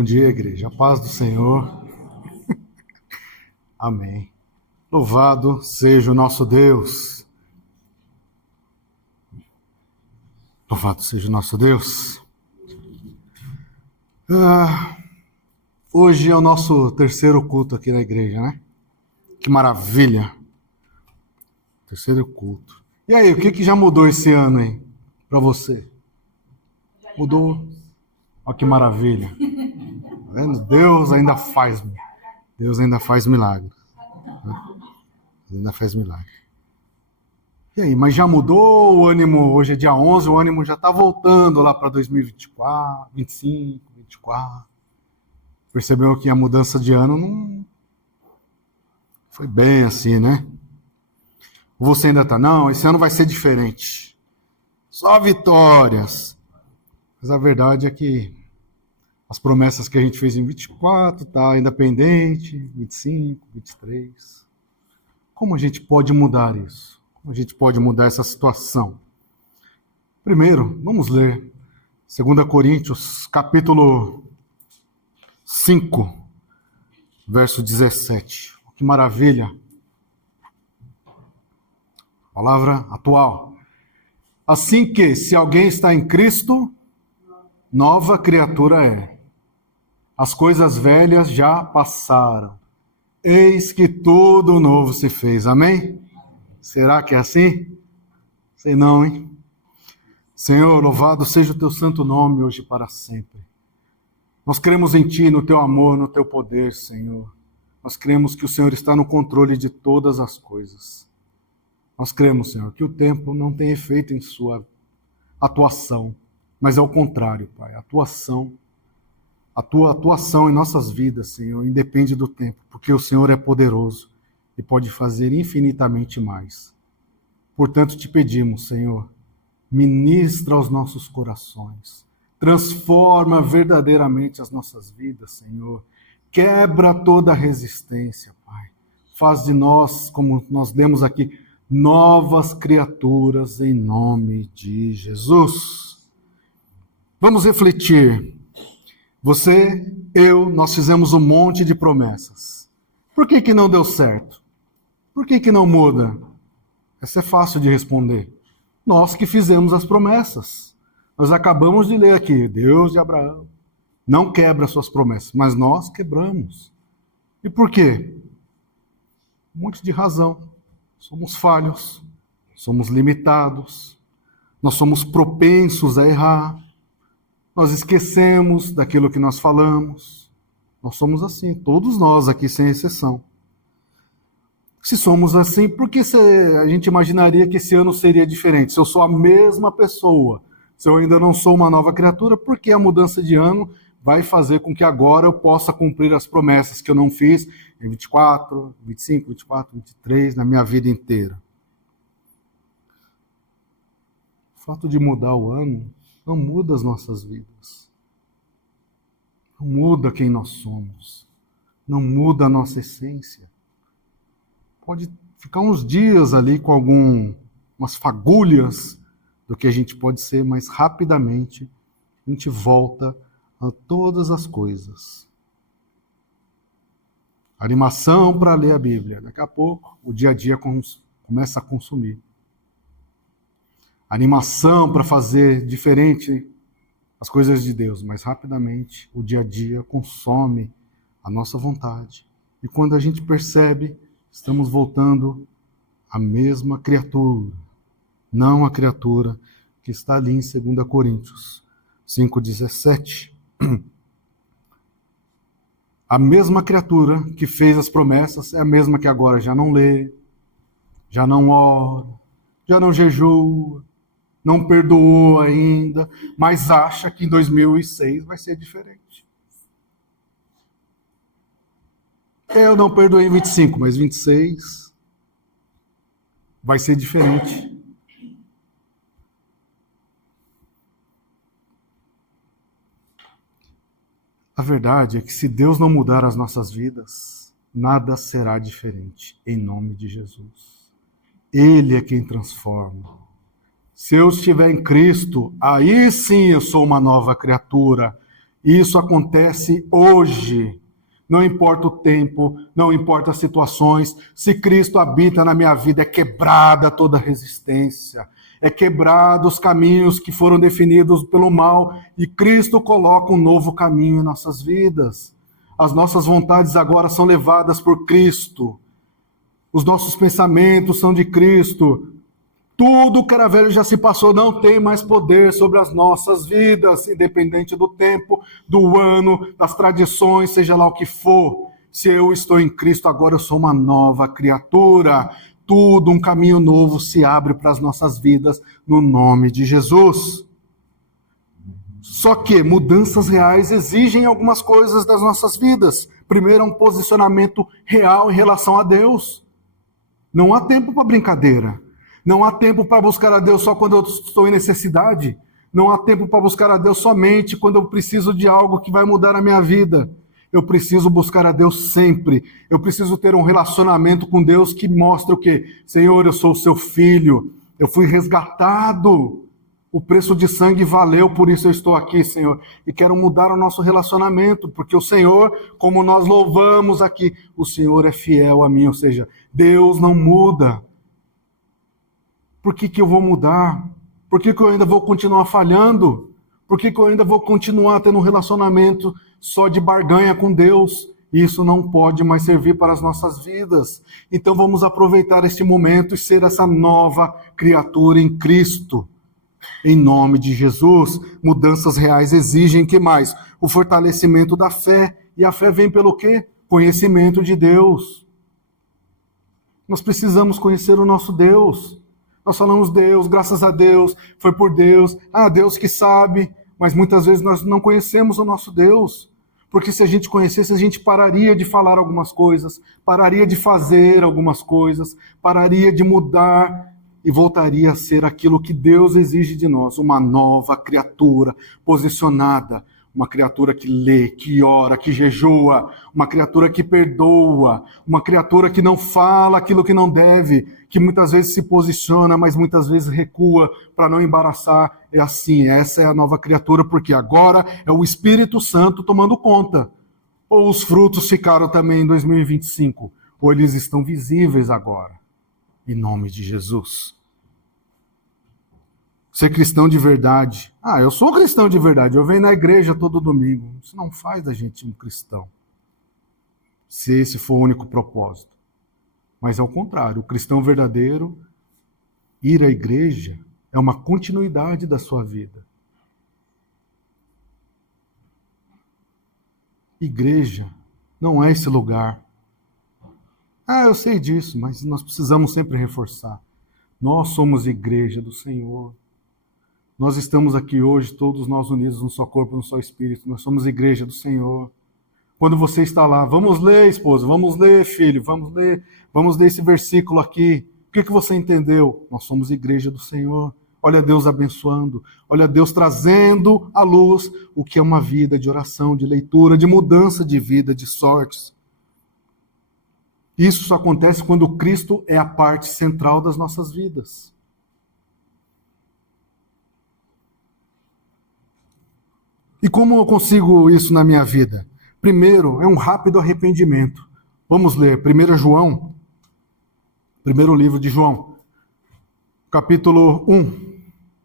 Bom dia, igreja. A paz do Senhor. Amém. Louvado seja o nosso Deus. Louvado seja o nosso Deus. Hoje é o nosso terceiro culto aqui na igreja, né? Que maravilha. Terceiro culto. E aí, o que já mudou esse ano aí para você? Mudou? Olha que maravilha. Tá vendo? Deus ainda faz milagre. Ainda faz milagre. E aí, mas já mudou o ânimo? Hoje é dia 11, o ânimo já está voltando lá para 2024, 25, 24. Percebeu que a mudança de ano não foi bem assim, né? Você ainda está, não, esse ano vai ser diferente. Só vitórias. Mas a verdade é que as promessas que a gente fez em 24 tá ainda pendente, 25, 23. Como a gente pode mudar isso? Como a gente pode mudar essa situação? Primeiro, vamos ler 2 Coríntios, capítulo 5, verso 17. Que maravilha! Palavra atual. Assim que, se alguém está em Cristo, nova criatura é. As coisas velhas já passaram. Eis que tudo novo se fez. Amém? Será que é assim? Sei não, hein? Senhor, louvado seja o teu santo nome hoje e para sempre. Nós cremos em ti, no teu amor, no teu poder, Senhor. Nós cremos que o Senhor está no controle de todas as coisas. Nós cremos, Senhor, que o tempo não tem efeito em sua atuação, mas é o contrário, Pai. A tua atuação em nossas vidas, Senhor, independe do tempo, porque o Senhor é poderoso e pode fazer infinitamente mais. Portanto, te pedimos, Senhor, ministra aos nossos corações, transforma verdadeiramente as nossas vidas, Senhor, quebra toda a resistência, Pai. Faz de nós, como nós lemos aqui, novas criaturas em nome de Jesus. Vamos refletir. Você, nós fizemos um monte de promessas. Por que não deu certo? Por que não muda? Essa é fácil de responder. Nós que fizemos as promessas. Nós acabamos de ler aqui, Deus de Abraão não quebra suas promessas, mas nós quebramos. E por quê? Um monte de razão. Somos falhos, somos limitados, nós somos propensos a errar. Nós esquecemos daquilo que nós falamos. Nós somos assim, todos nós aqui, sem exceção. Se somos assim, por que a gente imaginaria que esse ano seria diferente? Se eu sou a mesma pessoa, se eu ainda não sou uma nova criatura, por que a mudança de ano vai fazer com que agora eu possa cumprir as promessas que eu não fiz em 24, 25, 24, 23, na minha vida inteira? O fato de mudar o ano não muda as nossas vidas. Não muda quem nós somos. Não muda a nossa essência. Pode ficar uns dias ali com umas fagulhas do que a gente pode ser, mas rapidamente a gente volta a todas as coisas. Animação para ler a Bíblia. Daqui a pouco o dia a dia começa a consumir. Animação para fazer diferente as coisas de Deus, mas rapidamente o dia a dia consome a nossa vontade. E quando a gente percebe, estamos voltando à mesma criatura, não a criatura que está ali em 2 Coríntios 5,17. A mesma criatura que fez as promessas é a mesma que agora já não lê, já não ora, já não jejua, não perdoou ainda, mas acha que em 2006 vai ser diferente. Eu não perdoei em 25, mas 26 vai ser diferente. A verdade é que se Deus não mudar as nossas vidas, nada será diferente, em nome de Jesus. Ele é quem transforma. Se eu estiver em Cristo, aí sim eu sou uma nova criatura. E isso acontece hoje. Não importa o tempo, não importa as situações, se Cristo habita na minha vida, é quebrada toda resistência, é quebrado os caminhos que foram definidos pelo mal, e Cristo coloca um novo caminho em nossas vidas. As nossas vontades agora são levadas por Cristo, os nossos pensamentos são de Cristo. Tudo que era velho já se passou, não tem mais poder sobre as nossas vidas, independente do tempo, do ano, das tradições, seja lá o que for. Se eu estou em Cristo, agora eu sou uma nova criatura. Tudo, um caminho novo se abre para as nossas vidas, no nome de Jesus. Só que mudanças reais exigem algumas coisas das nossas vidas. Primeiro, um posicionamento real em relação a Deus. Não há tempo para brincadeira. Não há tempo para buscar a Deus só quando eu estou em necessidade. Não há tempo para buscar a Deus somente quando eu preciso de algo que vai mudar a minha vida. Eu preciso buscar a Deus sempre. Eu preciso ter um relacionamento com Deus que mostre o quê? Senhor, eu sou o seu filho. Eu fui resgatado. O preço de sangue valeu, por isso eu estou aqui, Senhor. E quero mudar o nosso relacionamento, porque o Senhor, como nós louvamos aqui, o Senhor é fiel a mim. Ou seja, Deus não muda. Por que eu vou mudar? Por que eu ainda vou continuar falhando? Por que eu ainda vou continuar tendo um relacionamento só de barganha com Deus? Isso não pode mais servir para as nossas vidas. Então vamos aproveitar este momento e ser essa nova criatura em Cristo. Em nome de Jesus, mudanças reais exigem que mais? O fortalecimento da fé. E a fé vem pelo quê? Conhecimento de Deus. Nós precisamos conhecer o nosso Deus. Nós falamos Deus, graças a Deus, foi por Deus. Deus que sabe, mas muitas vezes nós não conhecemos o nosso Deus. Porque se a gente conhecesse, a gente pararia de falar algumas coisas, pararia de fazer algumas coisas, pararia de mudar e voltaria a ser aquilo que Deus exige de nós, uma nova criatura posicionada, uma criatura que lê, que ora, que jejua, uma criatura que perdoa, uma criatura que não fala aquilo que não deve, que muitas vezes se posiciona, mas muitas vezes recua para não embaraçar. É assim, essa é a nova criatura, porque agora é o Espírito Santo tomando conta. Ou os frutos ficaram também em 2025, ou eles estão visíveis agora, em nome de Jesus. Ser cristão de verdade. Eu sou cristão de verdade, eu venho na igreja todo domingo. Isso não faz da gente um cristão, se esse for o único propósito. Mas ao contrário, o cristão verdadeiro, ir à igreja, é uma continuidade da sua vida. Igreja não é esse lugar. Eu sei disso, mas nós precisamos sempre reforçar. Nós somos igreja do Senhor. Nós estamos aqui hoje, todos nós unidos num só corpo, num só espírito. Nós somos igreja do Senhor. Quando você está lá, vamos ler, esposa, vamos ler, filho, vamos ler esse versículo aqui. O que você entendeu? Nós somos igreja do Senhor. Olha Deus abençoando, olha Deus trazendo à luz o que é uma vida de oração, de leitura, de mudança de vida, de sortes. Isso só acontece quando Cristo é a parte central das nossas vidas. E como eu consigo isso na minha vida? Primeiro, é um rápido arrependimento. Vamos ler 1 João, primeiro livro de João, capítulo 1,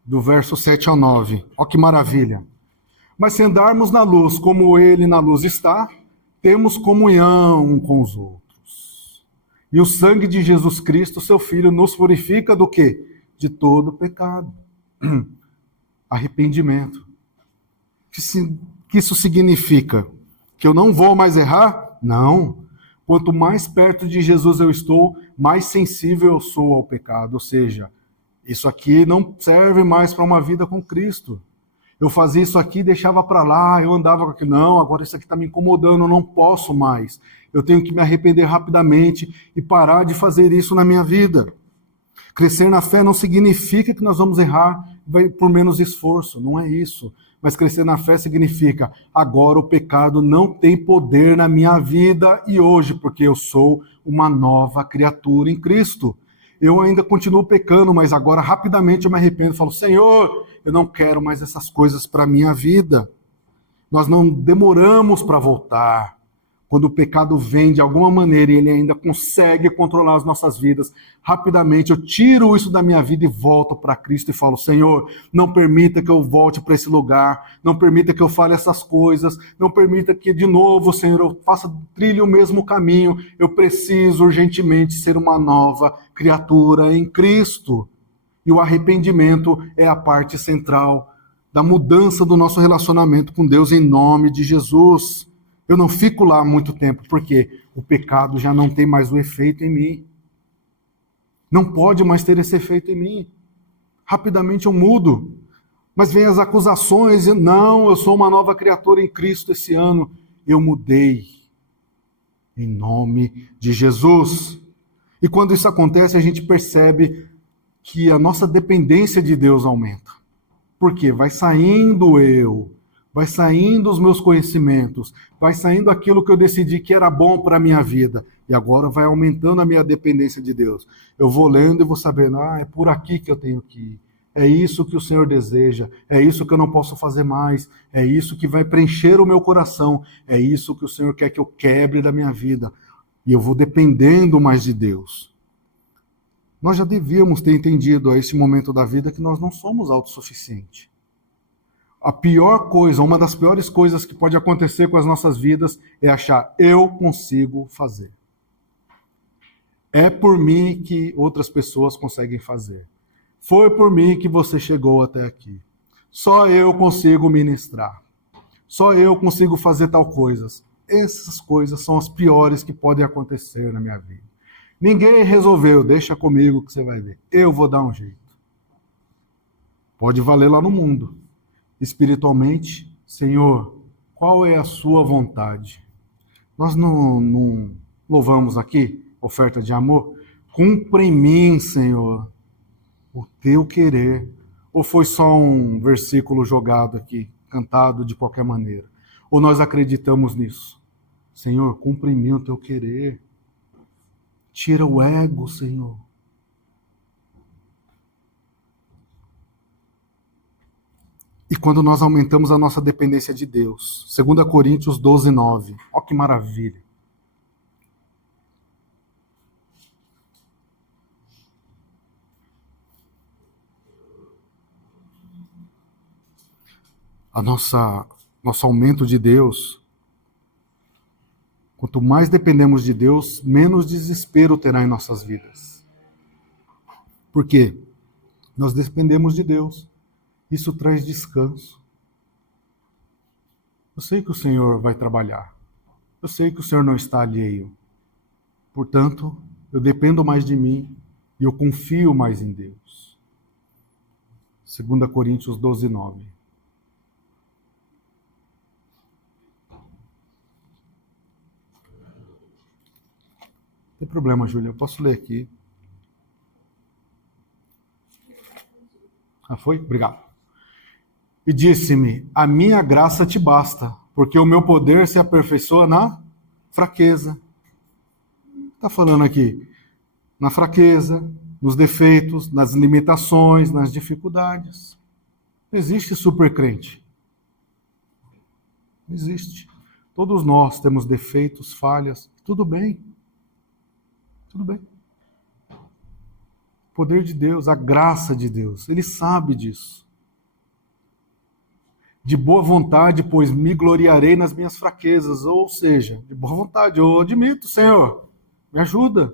do verso 7 ao 9. Olha que maravilha. Mas se andarmos na luz como ele na luz está, temos comunhão com os outros. E o sangue de Jesus Cristo, seu Filho, nos purifica do quê? De todo pecado. Arrependimento. Que isso significa? Que eu não vou mais errar? Não. Quanto mais perto de Jesus eu estou, mais sensível eu sou ao pecado. Ou seja, isso aqui não serve mais para uma vida com Cristo. Eu fazia isso aqui, deixava para lá, eu andava com aquilo. Não, agora isso aqui está me incomodando, eu não posso mais. Eu tenho que me arrepender rapidamente e parar de fazer isso na minha vida. Crescer na fé não significa que nós vamos errar por menos esforço, não é isso. Mas crescer na fé significa, agora o pecado não tem poder na minha vida e hoje, porque eu sou uma nova criatura em Cristo. Eu ainda continuo pecando, mas agora rapidamente eu me arrependo e falo, Senhor, eu não quero mais essas coisas para a minha vida. Nós não demoramos para voltar. Quando o pecado vem de alguma maneira e ele ainda consegue controlar as nossas vidas, rapidamente eu tiro isso da minha vida e volto para Cristo e falo: Senhor, não permita que eu volte para esse lugar, não permita que eu fale essas coisas, não permita que de novo, Senhor, eu trilhe o mesmo caminho. Eu preciso urgentemente ser uma nova criatura em Cristo. E o arrependimento é a parte central da mudança do nosso relacionamento com Deus em nome de Jesus. Eu não fico lá muito tempo, porque o pecado já não tem mais o efeito em mim. Não pode mais ter esse efeito em mim. Rapidamente eu mudo. Mas vem as acusações, não, eu sou uma nova criatura em Cristo esse ano. Eu mudei. Em nome de Jesus. E quando isso acontece, a gente percebe que a nossa dependência de Deus aumenta. Por quê? Vai saindo eu. Vai saindo os meus conhecimentos, vai saindo aquilo que eu decidi que era bom para a minha vida, e agora vai aumentando a minha dependência de Deus. Eu vou lendo e vou sabendo, é por aqui que eu tenho que ir, é isso que o Senhor deseja, é isso que eu não posso fazer mais, é isso que vai preencher o meu coração, é isso que o Senhor quer que eu quebre da minha vida, e eu vou dependendo mais de Deus. Nós já devíamos ter entendido a esse momento da vida que nós não somos autossuficientes. A pior coisa, uma das piores coisas que pode acontecer com as nossas vidas é achar, eu consigo fazer. É por mim que outras pessoas conseguem fazer. Foi por mim que você chegou até aqui. Só eu consigo ministrar. Só eu consigo fazer tal coisas. Essas coisas são as piores que podem acontecer na minha vida. Ninguém resolveu, deixa comigo que você vai ver. Eu vou dar um jeito. Pode valer lá no mundo. Espiritualmente, Senhor, qual é a sua vontade? Nós não louvamos aqui, oferta de amor? Cumpra em mim, Senhor, o teu querer. Ou foi só um versículo jogado aqui, cantado de qualquer maneira? Ou nós acreditamos nisso? Senhor, cumpra em mim o teu querer. Tira o ego, Senhor. E quando nós aumentamos a nossa dependência de Deus, 2 Coríntios 12, 9. Olha que maravilha. Nosso aumento de Deus, quanto mais dependemos de Deus, menos desespero terá em nossas vidas. Por quê? Nós dependemos de Deus. Isso traz descanso. Eu sei que o Senhor vai trabalhar. Eu sei que o Senhor não está alheio. Portanto, eu dependo mais de mim e eu confio mais em Deus. 2 Coríntios 12, 9. Não tem problema, Júlia, eu posso ler aqui. Foi? Obrigado. E disse-me, a minha graça te basta, porque o meu poder se aperfeiçoa na fraqueza. Está falando aqui, na fraqueza, nos defeitos, nas limitações, nas dificuldades. Não existe supercrente. Não existe. Todos nós temos defeitos, falhas, tudo bem. Tudo bem. O poder de Deus, a graça de Deus, Ele sabe disso. De boa vontade, pois me gloriarei nas minhas fraquezas. Ou seja, de boa vontade, eu admito, Senhor, me ajuda.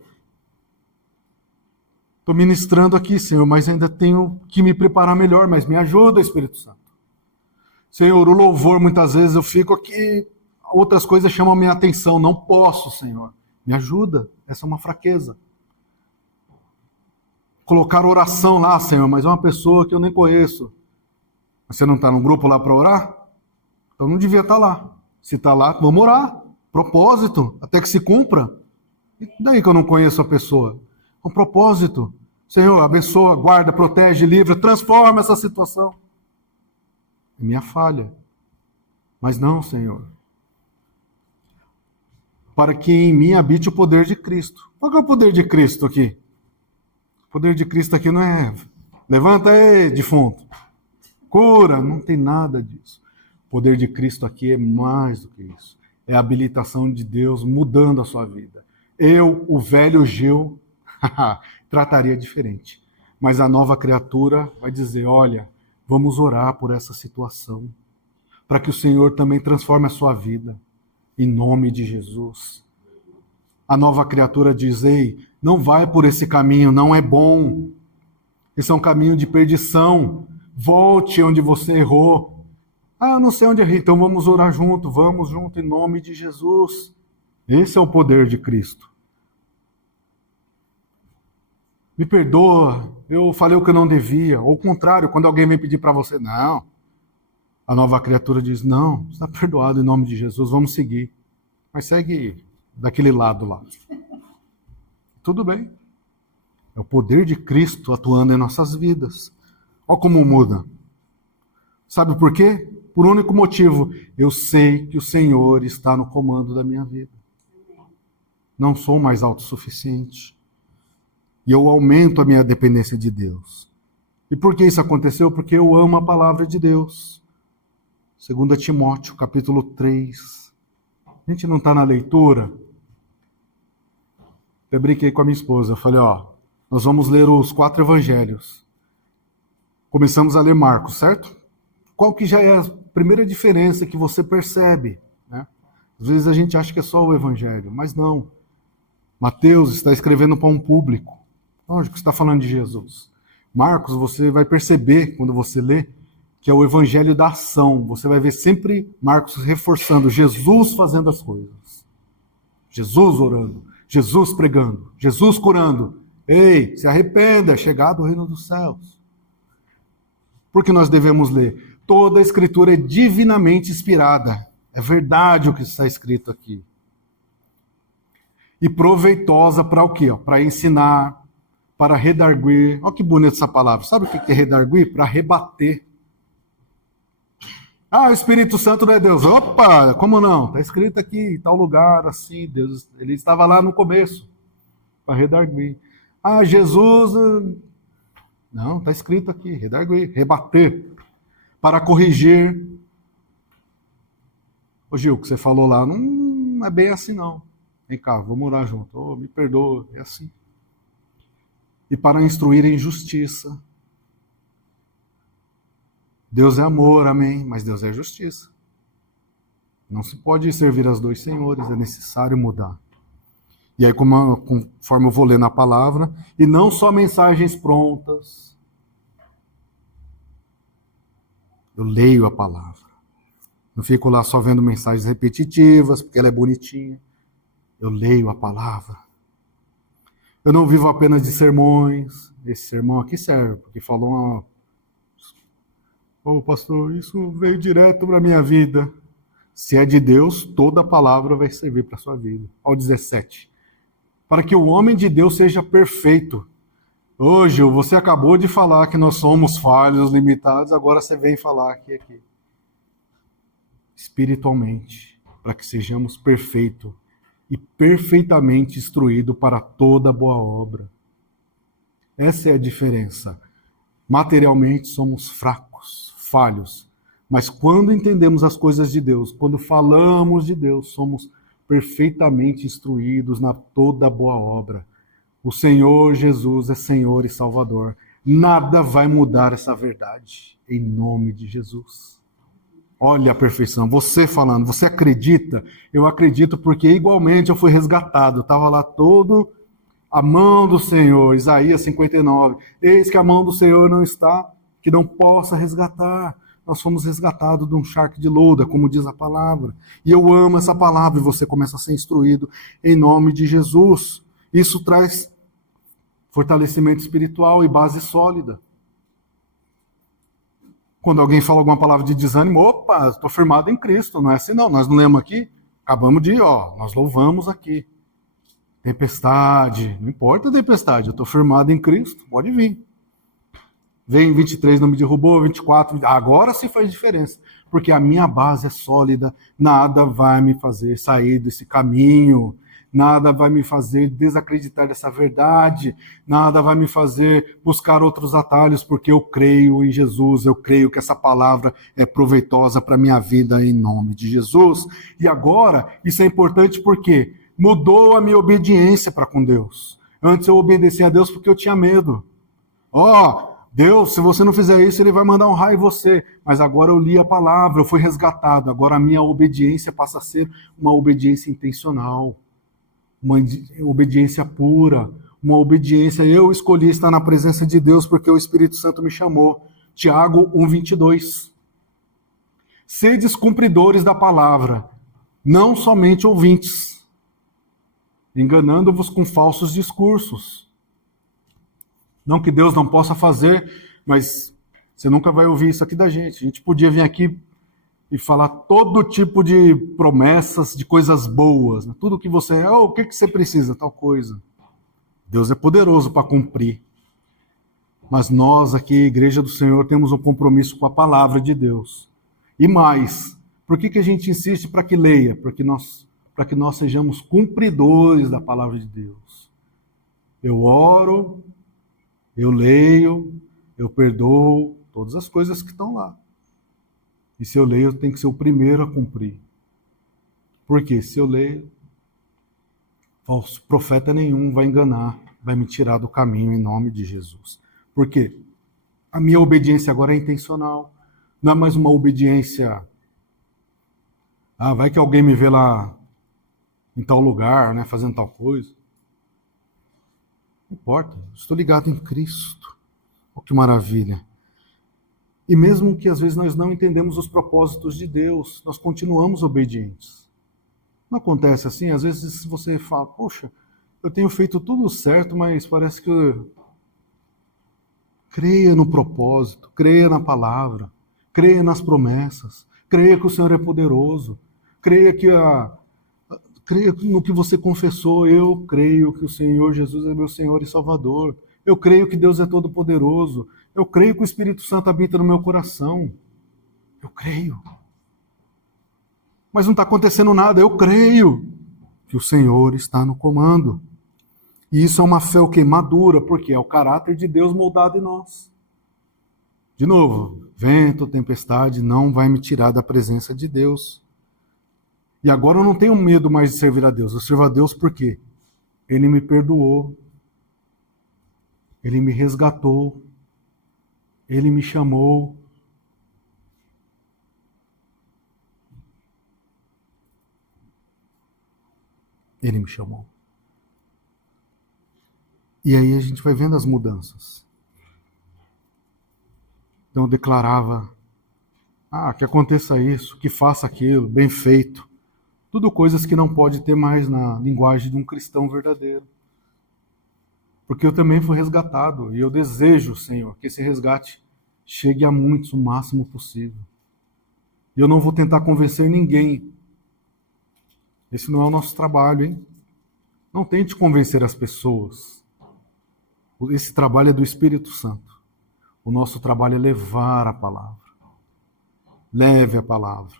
Estou ministrando aqui, Senhor, mas ainda tenho que me preparar melhor, mas me ajuda, Espírito Santo. Senhor, o louvor, muitas vezes eu fico aqui, outras coisas chamam a minha atenção, não posso, Senhor. Me ajuda, essa é uma fraqueza. Colocar oração lá, Senhor, mas é uma pessoa que eu nem conheço. Você não está no grupo lá para orar? Então não devia estar lá. Se está lá, vamos orar. Propósito, até que se cumpra. E daí que eu não conheço a pessoa? Com propósito. Senhor, abençoa, guarda, protege, livra, transforma essa situação. É minha falha. Mas não, Senhor. Para que em mim habite o poder de Cristo. Qual que é o poder de Cristo aqui? O poder de Cristo aqui não é levanta aí, defunto. Cura, não tem nada disso. poder de Cristo aqui é mais do que isso. É a habilitação de Deus mudando a sua vida. Eu, o velho Gil, trataria diferente. Mas a nova criatura vai dizer, olha, vamos orar por essa situação, para que o Senhor também transforme a sua vida, em nome de Jesus. A nova criatura diz, ei, não vai por esse caminho, não é bom. Esse é um caminho de perdição. Volte onde você errou. Ah, eu não sei onde errei, então vamos orar junto, vamos junto em nome de Jesus. Esse é o poder de Cristo. Me perdoa, eu falei o que eu não devia. Ou o contrário, quando alguém vem pedir para você, não. A nova criatura diz, não, está perdoado em nome de Jesus, vamos seguir. Mas segue daquele lado lá. Tudo bem. É o poder de Cristo atuando em nossas vidas. Olha como muda. Sabe por quê? Por um único motivo. Eu sei que o Senhor está no comando da minha vida. Não sou mais autossuficiente. E eu aumento a minha dependência de Deus. E por que isso aconteceu? Porque eu amo a palavra de Deus. 2 Timóteo, capítulo 3. A gente não está na leitura? Eu brinquei com a minha esposa. Eu falei, nós vamos ler os 4 evangelhos. Começamos a ler Marcos, certo? Qual que já é a primeira diferença que você percebe? Né? Às vezes a gente acha que é só o evangelho, mas não. Mateus está escrevendo para um público. Lógico, está falando de Jesus. Marcos, você vai perceber, quando você lê, que é o evangelho da ação. Você vai ver sempre Marcos reforçando Jesus fazendo as coisas. Jesus orando, Jesus pregando, Jesus curando. Ei, se arrependa, é chegado o reino dos céus. Por que nós devemos ler? Toda a escritura é divinamente inspirada. É verdade o que está escrito aqui. E proveitosa para o quê? Para ensinar, para redarguir. Olha que bonita essa palavra. Sabe o que é redarguir? Para rebater. Ah, o Espírito Santo não é Deus. Opa, como não? Está escrito aqui, em tal lugar, assim, Deus, ele estava lá no começo, para redarguir. Ah, Jesus... Não, está escrito aqui, redarguir, rebater, para corrigir. Ô Gil, o que você falou lá, não é bem assim não. Vem cá, vamos orar junto. Me perdoa, é assim. E para instruir em justiça. Deus é amor, amém, mas Deus é justiça. Não se pode servir aos dois senhores, é necessário mudar. E aí, conforme eu vou ler na palavra, e não só mensagens prontas, eu leio a palavra. Não fico lá só vendo mensagens repetitivas, porque ela é bonitinha. Eu leio a palavra. Eu não vivo apenas de sermões. Esse sermão aqui serve, porque falou pastor, isso veio direto para a minha vida. Se é de Deus, toda a palavra vai servir para a sua vida. Ao 17. Para que o homem de Deus seja perfeito. Hoje, você acabou de falar que nós somos falhos, limitados, agora você vem falar aqui. Espiritualmente, para que sejamos perfeitos e perfeitamente instruídos para toda boa obra. Essa é a diferença. Materialmente somos fracos, falhos, mas quando entendemos as coisas de Deus, quando falamos de Deus, somos perfeitamente instruídos na toda boa obra. O Senhor Jesus é Senhor e Salvador. Nada vai mudar essa verdade, em nome de Jesus. Olha a perfeição. Você falando, você acredita? Eu acredito porque igualmente eu fui resgatado. Estava lá todo a mão do Senhor, Isaías 59. Eis que a mão do Senhor não está, que não possa resgatar. Nós fomos resgatados de um charco de loda, como diz a palavra. E eu amo essa palavra e você começa a ser instruído em nome de Jesus. Isso traz fortalecimento espiritual e base sólida. Quando alguém fala alguma palavra de desânimo, opa, estou firmado em Cristo, não é assim não. Nós não lemos aqui, acabamos de ir, nós louvamos aqui. Tempestade, não importa a tempestade, eu estou firmado em Cristo, pode vir. Vem 23, não me derrubou, 24, agora sim faz diferença, porque a minha base é sólida, nada vai me fazer sair desse caminho nada vai me fazer desacreditar dessa verdade, nada vai me fazer buscar outros atalhos, porque eu creio em Jesus, eu creio que essa palavra é proveitosa para a minha vida em nome de Jesus. E agora, isso é importante porque mudou a minha obediência para com Deus. Antes eu obedecia a Deus porque eu tinha medo. Deus, se você não fizer isso, ele vai mandar um raio em você. Mas agora eu li a palavra, eu fui resgatado. Agora a minha obediência passa a ser uma obediência intencional, uma obediência pura, uma obediência. Eu escolhi estar na presença de Deus porque o Espírito Santo me chamou. Tiago 1:22. Sedes cumpridores da palavra, não somente ouvintes, enganando-vos com falsos discursos. Não que Deus não possa fazer, mas você nunca vai ouvir isso aqui da gente. A gente podia vir aqui e falar todo tipo de promessas, de coisas boas. Né? Tudo que você é, o que você precisa, tal coisa. Deus é poderoso para cumprir. Mas nós aqui, Igreja do Senhor, temos um compromisso com a palavra de Deus. E mais, por que a gente insiste para que leia? Para que nós sejamos cumpridores da palavra de Deus. Eu oro, eu leio, eu perdoo, todas as coisas que estão lá. E se eu leio, eu tenho que ser o primeiro a cumprir. Porque se eu leio, falso profeta nenhum vai enganar, vai me tirar do caminho em nome de Jesus. Por quê? A minha obediência agora é intencional. Não é mais uma obediência... vai que alguém me vê lá em tal lugar, né, fazendo tal coisa. Não importa, estou ligado em Cristo. Oh, que maravilha. E mesmo que às vezes nós não entendemos os propósitos de Deus, nós continuamos obedientes. Não acontece assim? Às vezes você fala, poxa, eu tenho feito tudo certo, mas parece que... Creia no propósito, creia na palavra, creia nas promessas, creia que o Senhor é poderoso, creia no que você confessou. Eu creio que o Senhor Jesus é meu Senhor e Salvador. Eu creio que Deus é todo-poderoso. Eu creio que o Espírito Santo habita no meu coração. Eu creio. Mas não está acontecendo nada. Eu creio que o Senhor está no comando. E isso é uma fé madura, porque é o caráter de Deus moldado em nós. De novo, vento, tempestade não vai me tirar da presença de Deus. E agora eu não tenho medo mais de servir a Deus. Eu sirvo a Deus porque Ele me perdoou, Ele me resgatou, Ele me chamou. Ele me chamou. E aí a gente vai vendo as mudanças. Então eu declarava, que aconteça isso, que faça aquilo, bem feito. Tudo coisas que não pode ter mais na linguagem de um cristão verdadeiro. Porque eu também fui resgatado, e eu desejo, Senhor, que esse resgate chegue a muitos o máximo possível. E eu não vou tentar convencer ninguém. Esse não é o nosso trabalho, hein? Não tente convencer as pessoas. Esse trabalho é do Espírito Santo. O nosso trabalho é levar a palavra. Leve a palavra.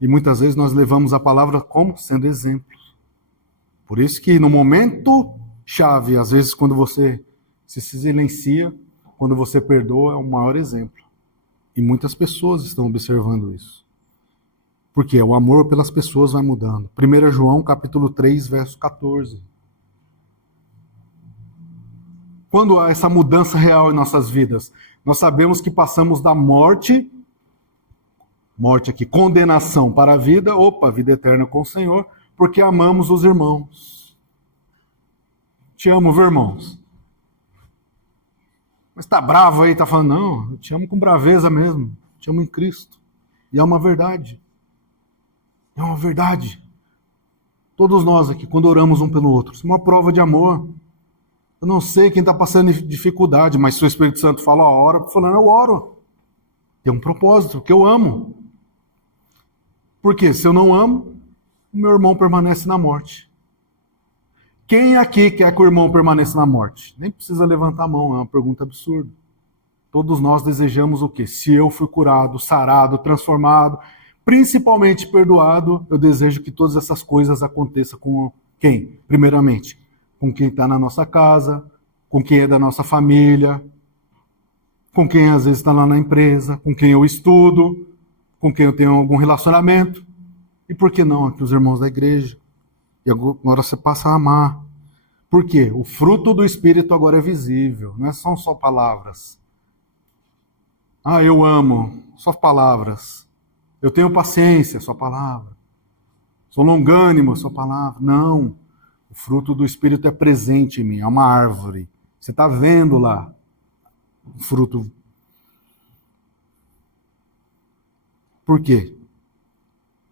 E muitas vezes nós levamos a palavra como? Sendo exemplos. Por isso que no momento chave, às vezes quando você se silencia, quando você perdoa, é o maior exemplo. E muitas pessoas estão observando isso. Porque o amor pelas pessoas vai mudando. 1 João capítulo 3, verso 14. Quando há essa mudança real em nossas vidas, nós sabemos que passamos da morte aqui, condenação para a vida, vida eterna com o Senhor, porque amamos os irmãos. Te amo, viu, irmãos? Mas tá bravo aí, tá falando, não, eu te amo com braveza mesmo, te amo em Cristo. E é uma verdade. É uma verdade. Todos nós aqui, quando oramos um pelo outro, isso é uma prova de amor. Eu não sei quem está passando dificuldade, mas se o Espírito Santo fala, ora, falando, eu oro. Tem um propósito, que eu amo. Porque se eu não amo, o meu irmão permanece na morte. Quem aqui quer que o irmão permaneça na morte? Nem precisa levantar a mão, é uma pergunta absurda. Todos nós desejamos o quê? Se eu fui curado, sarado, transformado, principalmente perdoado, eu desejo que todas essas coisas aconteçam com Quem? Primeiramente, com quem está na nossa casa, com quem é da nossa família, com quem às vezes está lá na empresa, com quem eu estudo, com quem eu tenho algum relacionamento. E por que não aqui os irmãos da igreja? E agora você passa a amar. Por quê? O fruto do Espírito agora é visível, não são só palavras. Ah, eu amo, só palavras. Eu tenho paciência, só palavra. Sou longânimo, só palavra. Não. O fruto do Espírito é presente em mim, é uma árvore. Você está vendo lá o fruto. Por quê?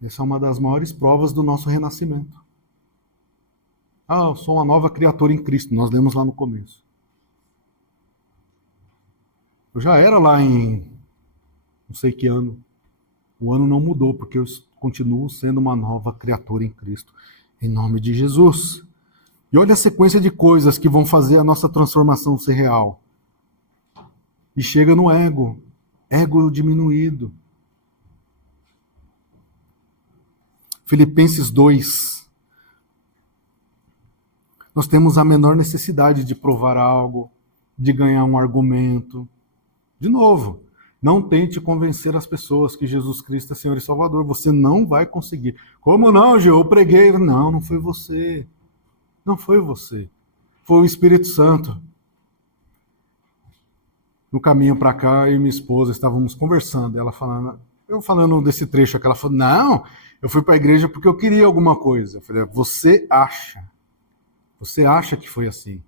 Essa é uma das maiores provas do nosso renascimento. Ah, eu sou uma nova criatura em Cristo. Nós lemos lá no começo. Eu já era lá em não sei que ano. O ano não mudou, porque eu continuo sendo uma nova criatura em Cristo. Em nome de Jesus. E olha a sequência de coisas que vão fazer a nossa transformação ser real. E chega no ego. Ego diminuído. Filipenses 2. Nós temos a menor necessidade de provar algo, de ganhar um argumento. De novo, não tente convencer as pessoas que Jesus Cristo é Senhor e Salvador. Você não vai conseguir. Como não, Gil? Eu preguei. Não, não foi você. Não foi você. Foi o Espírito Santo. No caminho para cá, eu e minha esposa estávamos conversando. Ela falando, eu falando desse trecho aqui, ela falou, não, eu fui para a igreja porque eu queria alguma coisa. Eu falei, você acha que foi assim.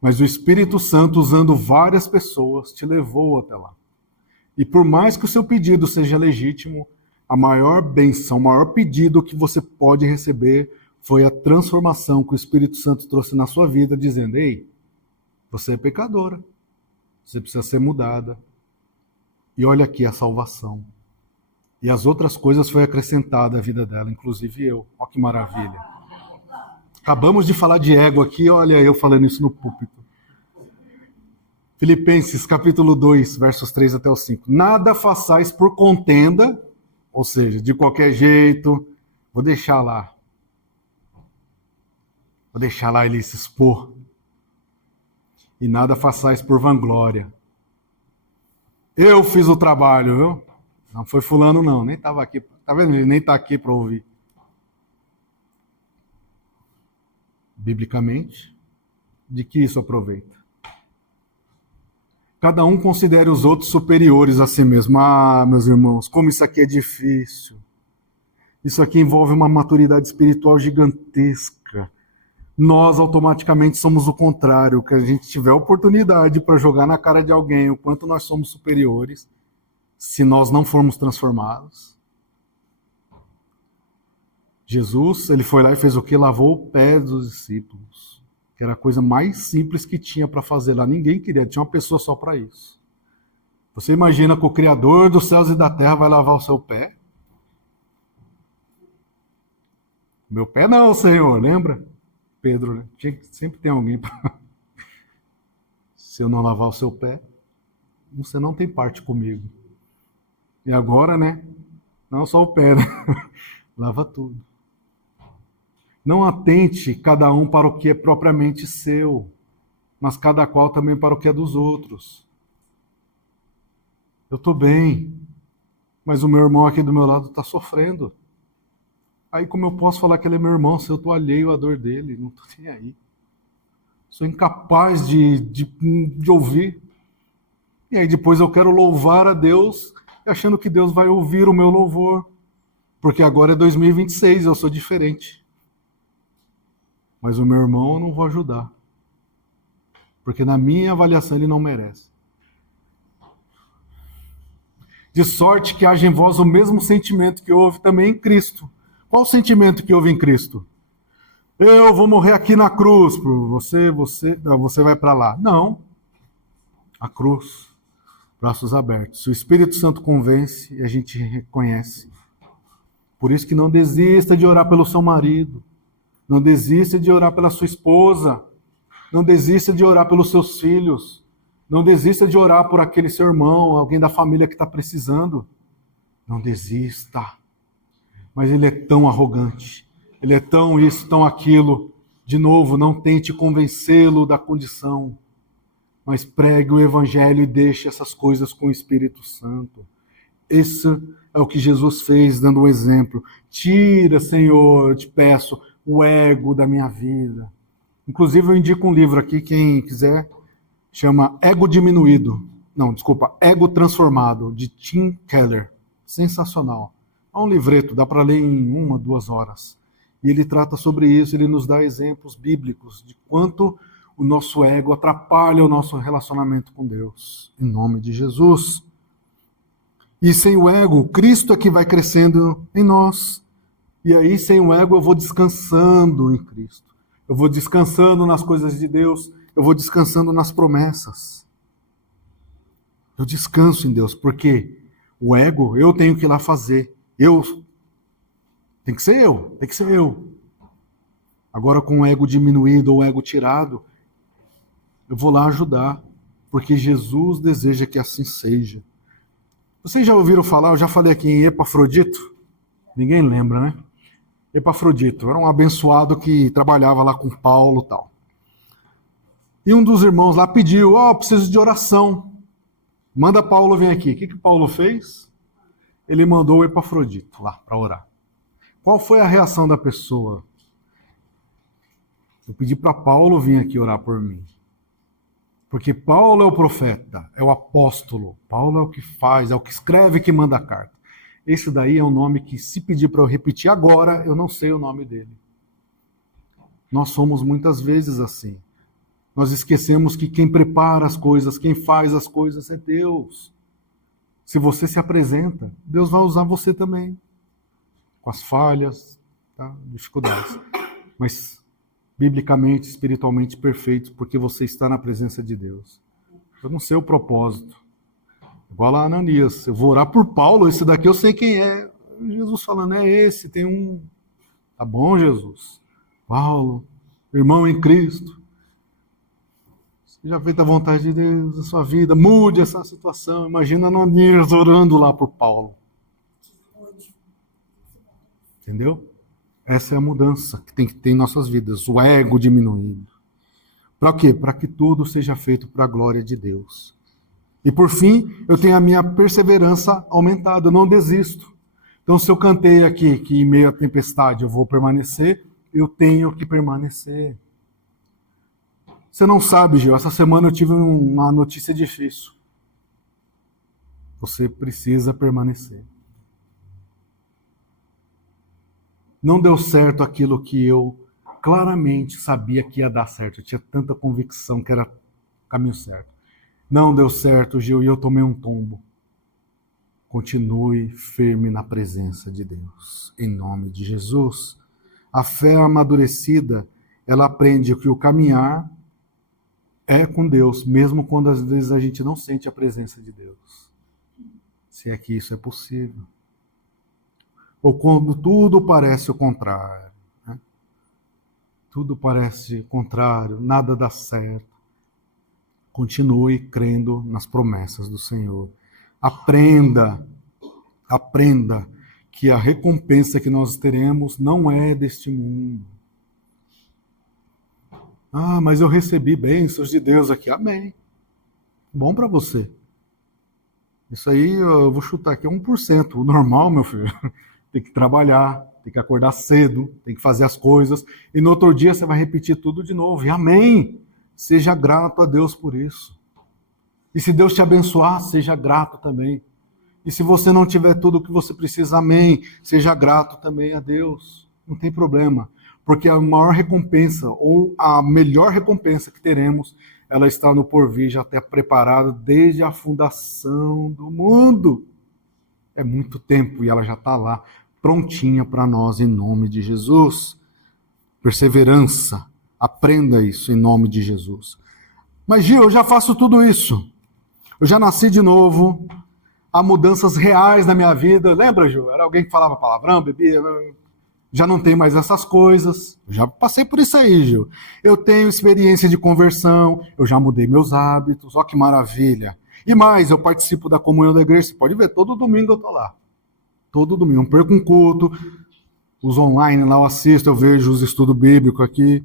Mas o Espírito Santo, usando várias pessoas, te levou até lá. E por mais que o seu pedido seja legítimo, a maior bênção, o maior pedido que você pode receber foi a transformação que o Espírito Santo trouxe na sua vida, dizendo, ei, você é pecadora, você precisa ser mudada. E olha aqui a salvação. E as outras coisas foi acrescentada à vida dela, inclusive eu. Olha que maravilha. Acabamos de falar de ego aqui, olha eu falando isso no púlpito. Filipenses capítulo 2, versos 3 até o 5. Nada façais por contenda, ou seja, de qualquer jeito, vou deixar lá ele se expor. E nada façais por vanglória. Eu fiz o trabalho, viu? Não foi fulano não, nem estava aqui, tá vendo? Ele nem está aqui para ouvir. Biblicamente, de que isso aproveita? Cada um considere os outros superiores a si mesmo. Ah, meus irmãos, como isso aqui é difícil. Isso aqui envolve uma maturidade espiritual gigantesca. Nós automaticamente somos o contrário, que a gente tiver oportunidade para jogar na cara de alguém o quanto nós somos superiores, se nós não formos transformados. Jesus, ele foi lá e fez o quê? Lavou o pé dos discípulos, que era a coisa mais simples que tinha para fazer lá. Ninguém queria, tinha uma pessoa só para isso. Você imagina que o Criador dos céus e da terra vai lavar o seu pé? Meu pé não, Senhor, lembra? Pedro, né? Sempre tem alguém para... Se eu não lavar o seu pé, você não tem parte comigo. E agora, né? Não só o pé, né? Lava tudo. Não atente cada um para o que é propriamente seu, mas cada qual também para o que é dos outros. Eu estou bem, mas o meu irmão aqui do meu lado está sofrendo. Aí como eu posso falar que ele é meu irmão se eu estou alheio à dor dele? Não estou nem aí. Sou incapaz de ouvir. E aí depois eu quero louvar a Deus, achando que Deus vai ouvir o meu louvor. Porque agora é 2026, eu sou diferente. Mas o meu irmão eu não vou ajudar. Porque na minha avaliação ele não merece. De sorte que haja em vós o mesmo sentimento que houve também em Cristo. Qual o sentimento que houve em Cristo? Eu vou morrer aqui na cruz, você vai para lá. Não. A cruz, braços abertos. Se o Espírito Santo convence, a gente reconhece. Por isso que não desista de orar pelo seu marido. Não desista de orar pela sua esposa. Não desista de orar pelos seus filhos. Não desista de orar por aquele seu irmão, alguém da família que está precisando. Não desista. Mas ele é tão arrogante. Ele é tão isso, tão aquilo. De novo, não tente convencê-lo da condição, mas pregue o evangelho e deixe essas coisas com o Espírito Santo. Isso é o que Jesus fez, dando um exemplo. Tira, Senhor, eu te peço, o ego da minha vida. Inclusive, eu indico um livro aqui, quem quiser, chama Ego Diminuído. Não, desculpa, Ego Transformado, de Tim Keller. Sensacional. É um livreto, dá para ler em 1, 2 horas. E ele trata sobre isso, ele nos dá exemplos bíblicos de quanto o nosso ego atrapalha o nosso relacionamento com Deus. Em nome de Jesus. E sem o ego, Cristo é que vai crescendo em nós. E aí, sem o ego, eu vou descansando em Cristo. Eu vou descansando nas coisas de Deus. Eu vou descansando nas promessas. Eu descanso em Deus, porque o ego, eu tenho que ir lá fazer. Tem que ser eu. Agora, com o ego diminuído ou o ego tirado, eu vou lá ajudar, porque Jesus deseja que assim seja. Vocês já ouviram falar, eu já falei aqui em Epafrodito? Ninguém lembra, né? Epafrodito, era um abençoado que trabalhava lá com Paulo e tal. E um dos irmãos lá pediu, preciso de oração. Manda Paulo vir aqui. O que Paulo fez? Ele mandou o Epafrodito lá para orar. Qual foi a reação da pessoa? Eu pedi para Paulo vir aqui orar por mim. Porque Paulo é o profeta, é o apóstolo. Paulo é o que faz, é o que escreve, que manda a carta. Esse daí é um nome que, se pedir para eu repetir agora, eu não sei o nome dele. Nós somos muitas vezes assim. Nós esquecemos que quem prepara as coisas, quem faz as coisas é Deus. Se você se apresenta, Deus vai usar você também. Com as falhas, tá? Dificuldades. Mas, biblicamente, espiritualmente perfeito, porque você está na presença de Deus. Eu não sei o propósito. Igual lá Ananias, eu vou orar por Paulo, esse daqui eu sei quem é. Jesus falando, é esse, tem um... Tá bom, Jesus? Paulo, irmão em Cristo. Você já fez a vontade de Deus na sua vida, mude essa situação. Imagina Ananias orando lá por Paulo. Entendeu? Essa é a mudança que tem que ter em nossas vidas, o ego diminuindo. Para quê? Para que tudo seja feito para a glória de Deus. E por fim, eu tenho a minha perseverança aumentada, eu não desisto. Então, se eu cantei aqui que em meio à tempestade eu vou permanecer, eu tenho que permanecer. Você não sabe, Gil, essa semana eu tive uma notícia difícil. Você precisa permanecer. Não deu certo aquilo que eu claramente sabia que ia dar certo. Eu tinha tanta convicção que era o caminho certo. Não deu certo, Gil, e eu tomei um tombo. Continue firme na presença de Deus, em nome de Jesus. A fé amadurecida, ela aprende que o caminhar é com Deus, mesmo quando às vezes a gente não sente a presença de Deus. Se é que isso é possível. Ou quando tudo parece o contrário. Né? Tudo parece contrário, nada dá certo. Continue crendo nas promessas do Senhor. Aprenda que a recompensa que nós teremos não é deste mundo. Mas eu recebi bênçãos de Deus aqui. Amém. Bom para você. Isso aí eu vou chutar aqui 1%. O normal, meu filho, tem que trabalhar, tem que acordar cedo, tem que fazer as coisas. E no outro dia você vai repetir tudo de novo. E amém. Seja grato a Deus por isso. E se Deus te abençoar, seja grato também. E se você não tiver tudo o que você precisa, amém, seja grato também a Deus. Não tem problema. Porque a maior recompensa, ou a melhor recompensa que teremos, ela está no porvir, já está preparada desde a fundação do mundo. É muito tempo e ela já está lá, prontinha para nós, em nome de Jesus. Perseverança. Aprenda isso em nome de Jesus. Mas, Gil, eu já faço tudo isso. Eu já nasci de novo. Há mudanças reais na minha vida. Lembra, Gil? Era alguém que falava palavrão, bebia. Já não tem mais essas coisas. Eu já passei por isso aí, Gil. Eu tenho experiência de conversão. Eu já mudei meus hábitos. Ó, que maravilha. E mais, eu participo da comunhão da igreja. Você pode ver, todo domingo eu estou lá. Todo domingo. Não perco um culto. Os online lá eu assisto, eu vejo os estudos bíblicos aqui.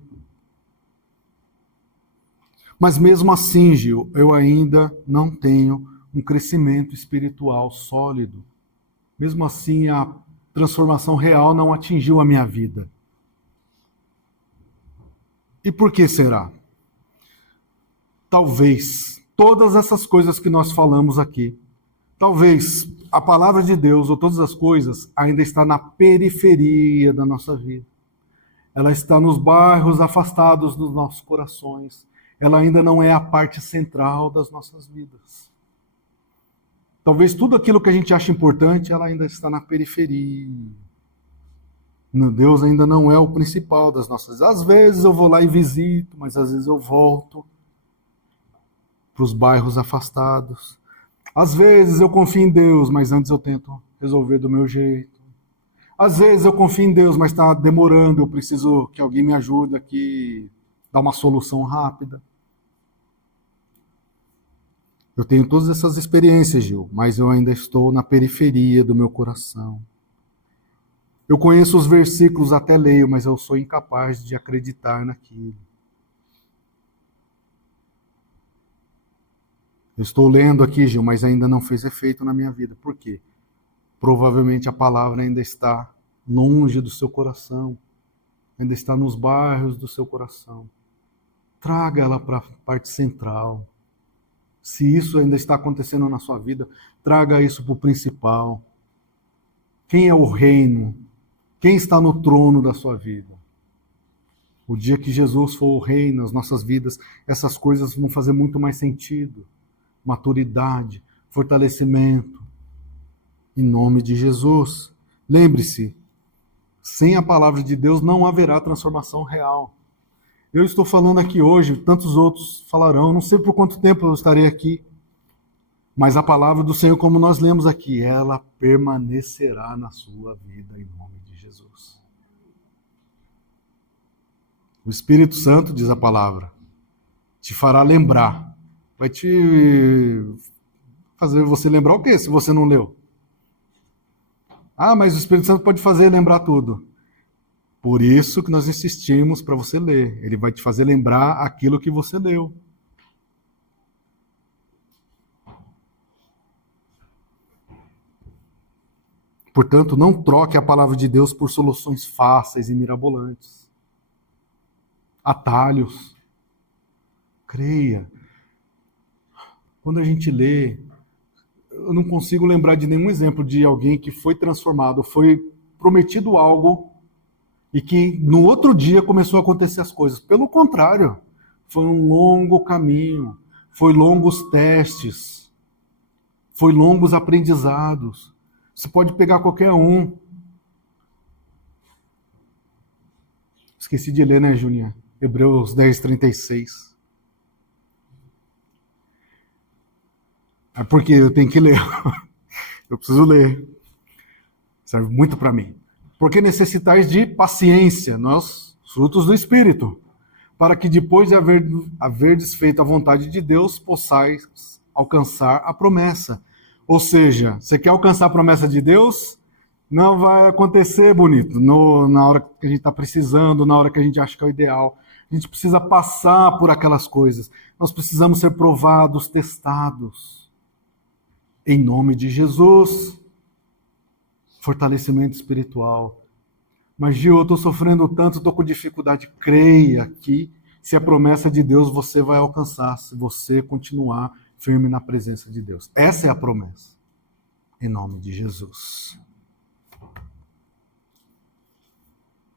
Mas mesmo assim, Gil, eu ainda não tenho um crescimento espiritual sólido. Mesmo assim, a transformação real não atingiu a minha vida. E por que será? Talvez todas essas coisas que nós falamos aqui, talvez a palavra de Deus ou todas as coisas ainda está na periferia da nossa vida. Ela está nos bairros afastados dos nossos corações. Ela ainda não é a parte central das nossas vidas. Talvez tudo aquilo que a gente acha importante, ela ainda está na periferia. Deus ainda não é o principal das nossas vidas. Às vezes eu vou lá e visito, mas às vezes eu volto para os bairros afastados. Às vezes eu confio em Deus, mas antes eu tento resolver do meu jeito. Às vezes eu confio em Deus, mas está demorando, eu preciso que alguém me ajude aqui, dar uma solução rápida. Eu tenho todas essas experiências, Gil, mas eu ainda estou na periferia do meu coração. Eu conheço os versículos, até leio, mas eu sou incapaz de acreditar naquilo. Eu estou lendo aqui, Gil, mas ainda não fez efeito na minha vida. Por quê? Provavelmente a palavra ainda está longe do seu coração, ainda está nos bairros do seu coração. Traga ela para a parte central. Se isso ainda está acontecendo na sua vida, traga isso para o principal. Quem é o reino? Quem está no trono da sua vida? O dia que Jesus for o rei nas nossas vidas, essas coisas vão fazer muito mais sentido. Maturidade, fortalecimento. Em nome de Jesus. Lembre-se, sem a palavra de Deus não haverá transformação real. Eu estou falando aqui hoje, tantos outros falarão, não sei por quanto tempo eu estarei aqui, mas a palavra do Senhor, como nós lemos aqui, ela permanecerá na sua vida em nome de Jesus. O Espírito Santo, diz a palavra, te fará lembrar. Vai te fazer você lembrar o quê, se você não leu? Ah, mas o Espírito Santo pode fazer lembrar tudo. Por isso que nós insistimos para você ler. Ele vai te fazer lembrar aquilo que você leu. Portanto, não troque a palavra de Deus por soluções fáceis e mirabolantes. Atalhos. Creia. Quando a gente lê, eu não consigo lembrar de nenhum exemplo de alguém que foi transformado, foi prometido algo e que no outro dia começou a acontecer as coisas. Pelo contrário, foi um longo caminho, foi longos testes, foi longos aprendizados. Você pode pegar qualquer um. Esqueci de ler, né, Juninha? Hebreus 10:36. É porque eu tenho que ler. Eu preciso ler. Serve muito para mim. Porque necessitais de paciência, nós, frutos do Espírito, para que depois de haver desfeito a vontade de Deus, possais alcançar a promessa. Ou seja, você quer alcançar a promessa de Deus? Não vai acontecer, bonito, na hora que a gente está precisando, na hora que a gente acha que é o ideal. A gente precisa passar por aquelas coisas. Nós precisamos ser provados, testados. Em nome de Jesus. Fortalecimento espiritual. Mas, Gil, eu estou sofrendo tanto, estou com dificuldade. Creia que, se a promessa de Deus, você vai alcançar, se você continuar firme na presença de Deus. Essa é a promessa. Em nome de Jesus.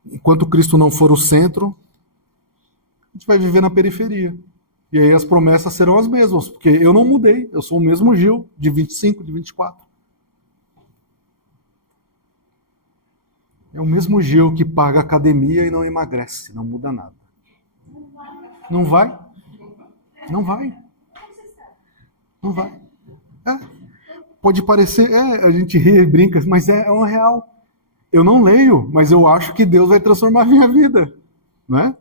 Enquanto Cristo não for o centro, a gente vai viver na periferia. E aí as promessas serão as mesmas, porque eu não mudei, eu sou o mesmo Gil, de 25, de 24. É o mesmo Gil que paga academia e não emagrece, não muda nada. Não vai? Não vai. Não vai. É. Pode parecer, a gente ri e brinca, mas é um real. Eu não leio, mas eu acho que Deus vai transformar a minha vida. Não é?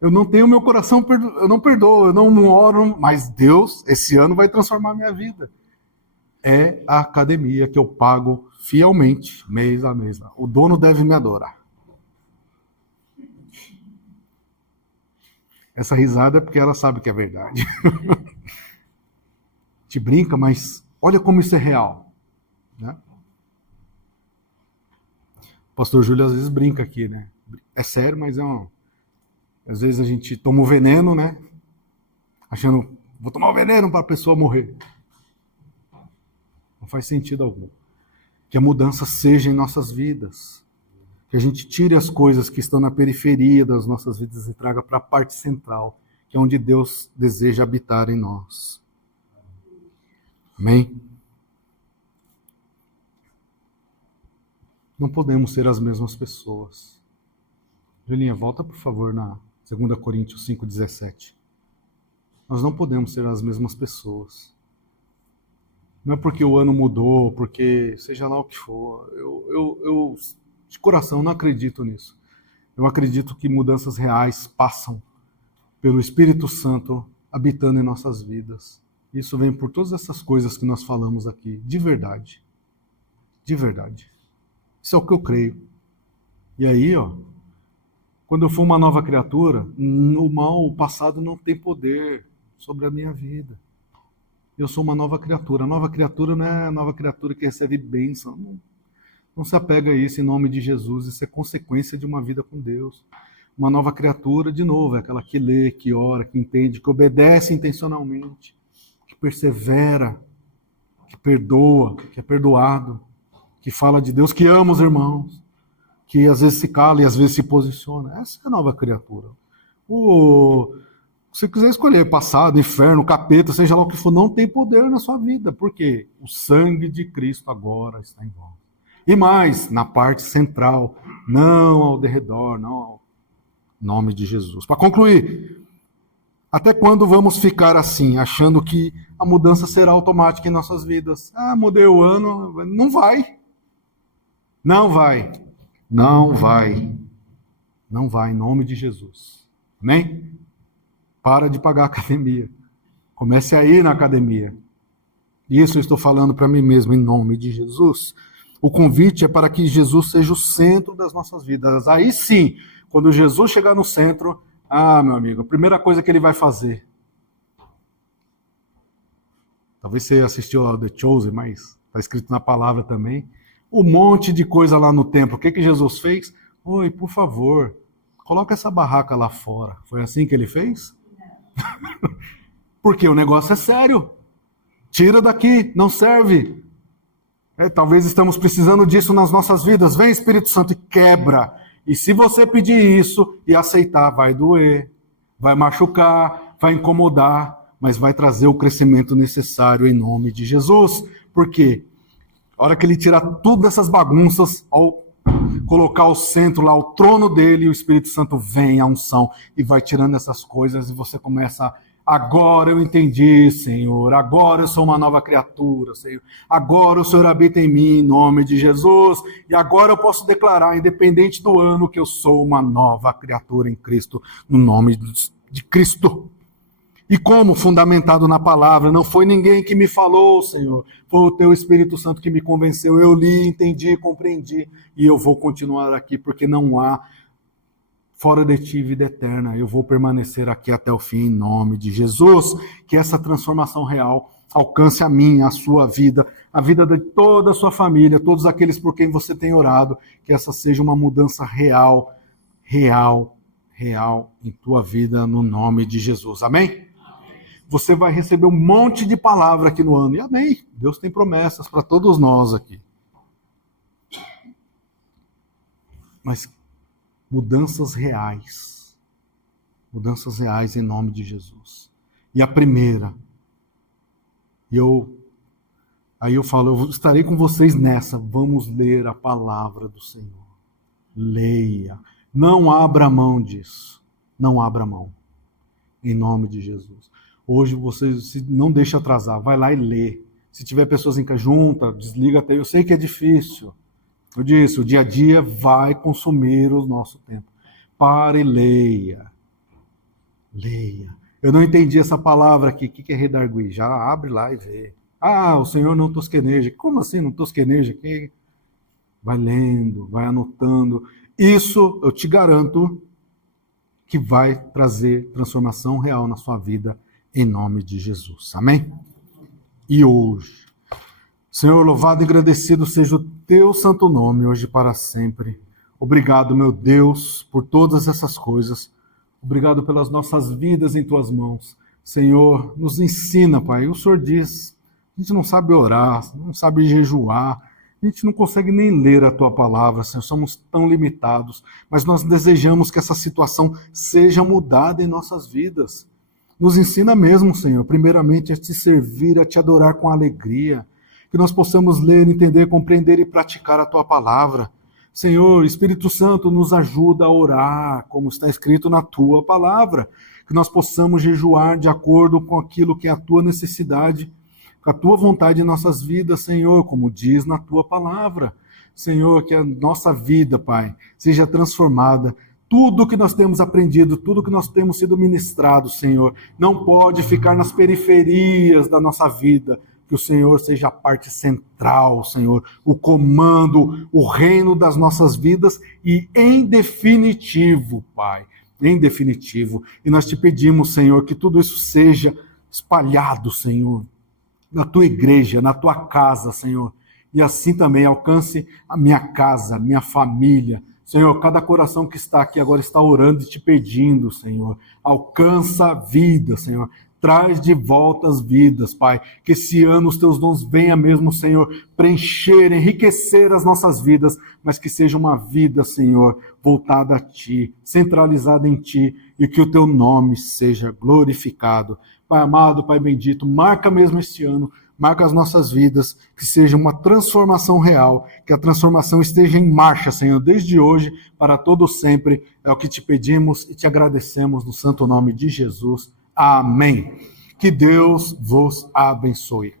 Eu não tenho meu coração, eu não perdoo, eu não oro, mas Deus, esse ano, vai transformar a minha vida. É a academia que eu pago fielmente, mês a mês. O dono deve me adorar. Essa risada é porque ela sabe que é verdade. Te brinca, mas olha como isso é real. Né? O pastor Júlio às vezes brinca aqui, né? É sério, mas às vezes a gente toma o veneno, né? Achando, vou tomar o veneno para a pessoa morrer. Não faz sentido algum. Que a mudança seja em nossas vidas. Que a gente tire as coisas que estão na periferia das nossas vidas e traga para a parte central, que é onde Deus deseja habitar em nós. Amém? Não podemos ser as mesmas pessoas. Julinha, volta por favor na 2 Coríntios 5,17. Nós não podemos ser as mesmas pessoas. Não é porque o ano mudou, porque seja lá o que for. Eu de coração, não acredito nisso. Eu acredito que mudanças reais passam pelo Espírito Santo habitando em nossas vidas. Isso vem por todas essas coisas que nós falamos aqui, de verdade. De verdade. Isso é o que eu creio. E aí, quando eu for uma nova criatura, o passado não tem poder sobre a minha vida. Eu sou uma nova criatura. A nova criatura não é a nova criatura que recebe bênção. Não se apega a isso em nome de Jesus. Isso é consequência de uma vida com Deus. Uma nova criatura, de novo, é aquela que lê, que ora, que entende, que obedece intencionalmente, que persevera, que perdoa, que é perdoado, que fala de Deus, que ama os irmãos, que às vezes se cala e às vezes se posiciona. Essa é a nova criatura. Se você quiser escolher passado, inferno, capeta, seja lá o que for, não tem poder na sua vida. Por quê? O sangue de Cristo agora está em vós. E mais, na parte central, não ao derredor, não ao nome de Jesus. Para concluir, até quando vamos ficar assim, achando que a mudança será automática em nossas vidas? Mudei o ano. Não vai. Não vai. Não vai. Não vai, em nome de Jesus. Amém? Para de pagar a academia. Comece a ir na academia. Isso eu estou falando para mim mesmo, em nome de Jesus. O convite é para que Jesus seja o centro das nossas vidas. Aí sim, quando Jesus chegar no centro, meu amigo, a primeira coisa que ele vai fazer. Talvez você assistiu ao The Chosen, mas está escrito na palavra também. Um monte de coisa lá no templo. O que Jesus fez? Oi, por favor, coloca essa barraca lá fora. Foi assim que ele fez? Porque o negócio é sério. Tira daqui, não serve. Talvez estamos precisando disso nas nossas vidas. Vem, Espírito Santo, e quebra. E se você pedir isso e aceitar, vai doer, vai machucar, vai incomodar, mas vai trazer o crescimento necessário em nome de Jesus. Por quê? A hora que ele tira tudo dessas bagunças, ao colocar o centro lá, o trono dele, o Espírito Santo vem, a unção, e vai tirando essas coisas, e você começa agora eu entendi, Senhor, agora eu sou uma nova criatura, Senhor, agora o Senhor habita em mim, em nome de Jesus, e agora eu posso declarar, independente do ano, que eu sou uma nova criatura em Cristo, no nome de Cristo. E como? Fundamentado na palavra, não foi ninguém que me falou, Senhor, foi o Teu Espírito Santo que me convenceu, eu li, entendi, compreendi, e eu vou continuar aqui, porque não há fora de ti vida eterna, eu vou permanecer aqui até o fim, em nome de Jesus, que essa transformação real alcance a minha, a sua vida, a vida de toda a sua família, todos aqueles por quem você tem orado, que essa seja uma mudança real em tua vida, no nome de Jesus, amém? Você vai receber um monte de palavra aqui no ano, e amém, Deus tem promessas para todos nós aqui. Mas mudanças reais em nome de Jesus. E a primeira, aí eu falo, eu estarei com vocês nessa, vamos ler a palavra do Senhor. Leia, não abra mão disso, não abra mão, em nome de Jesus. Hoje você não deixa atrasar, vai lá e lê. Se tiver pessoas em casa junta, desliga até, eu sei que é difícil. Eu disse, o dia a dia vai consumir o nosso tempo. Pare e leia. Leia. Eu não entendi essa palavra aqui. O que é redarguir? Já abre lá e vê. O Senhor não tosqueneja. Como assim não tosqueneja? Vai lendo, vai anotando. Isso, eu te garanto, que vai trazer transformação real na sua vida, em nome de Jesus. Amém? E hoje, Senhor, louvado e agradecido seja o teu santo nome, hoje e para sempre. Obrigado, meu Deus, por todas essas coisas. Obrigado pelas nossas vidas em tuas mãos. Senhor, nos ensina, Pai. O Senhor diz, a gente não sabe orar, não sabe jejuar, a gente não consegue nem ler a tua palavra, Senhor, somos tão limitados, mas nós desejamos que essa situação seja mudada em nossas vidas. Nos ensina mesmo, Senhor, primeiramente a te servir, a te adorar com alegria, que nós possamos ler, entender, compreender e praticar a tua palavra. Senhor, Espírito Santo, nos ajuda a orar, como está escrito na tua palavra, que nós possamos jejuar de acordo com aquilo que é a tua necessidade, com a tua vontade em nossas vidas, Senhor, como diz na tua palavra. Senhor, que a nossa vida, Pai, seja transformada. Tudo que nós temos aprendido, tudo que nós temos sido ministrados, Senhor, não pode ficar nas periferias da nossa vida. Que o Senhor seja a parte central, Senhor, o comando, o reino das nossas vidas e, em definitivo, Pai, em definitivo. E nós te pedimos, Senhor, que tudo isso seja espalhado, Senhor, na tua igreja, na tua casa, Senhor. E assim também alcance a minha casa, a minha família. Senhor, cada coração que está aqui agora está orando e te pedindo, Senhor. Alcança a vida, Senhor. Traz de volta as vidas, Pai. Que esse ano os teus dons venham mesmo, Senhor, preencher, enriquecer as nossas vidas, mas que seja uma vida, Senhor, voltada a Ti, centralizada em Ti, e que o Teu nome seja glorificado. Pai amado, Pai bendito, marca mesmo este ano, marca as nossas vidas, que seja uma transformação real, que a transformação esteja em marcha, Senhor, desde hoje para todo sempre. É o que te pedimos e te agradecemos no santo nome de Jesus. Amém. Que Deus vos abençoe.